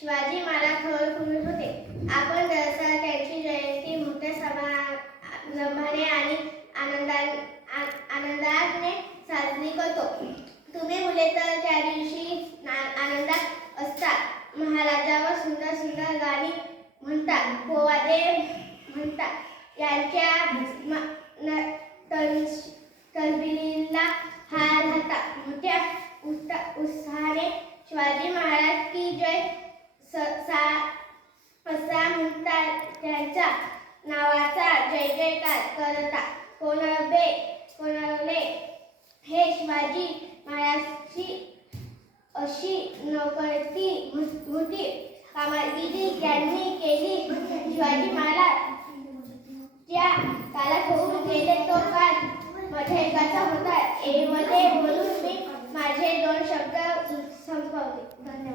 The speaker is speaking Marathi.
शिवाजी महाराज थोर पुरुष होते. आपण दसरा त्यांची जयंती मोठ्या समारंभाने आणि आनंदाने साजरी करतो. तुम्ही मुले तर त्या दिवशी आनंदात असतात. महाराजावर सुंदर सुंदर गाणी म्हणतात, पोवाडे म्हणतात. यांच्या तलबिरीला हार घालतात. मोठ्या उत्साहाने शिवाजी महाराज की जय असा म्हणतात. त्यांच्या नावाचा जय जयकार करतात. कोणाले हे शिवाजी महाराजांची अशी नौकरती होती. कामगिरी ज्यांनी केली शिवाजी महाराज त्या काळात होऊन गेले तो काळ मध्ययुगाचा होता. एवढे बोलून मी माझे 2 शब्द संपवले. धन्यवाद.